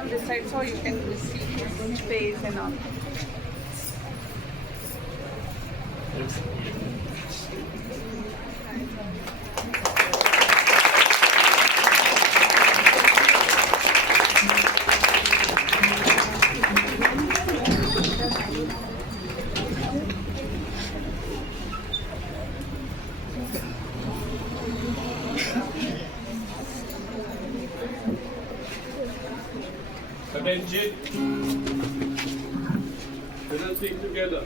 on this side so you can see his face and all. Attention. Let us sing together.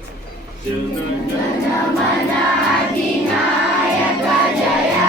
Janamana Adinayaka Jaya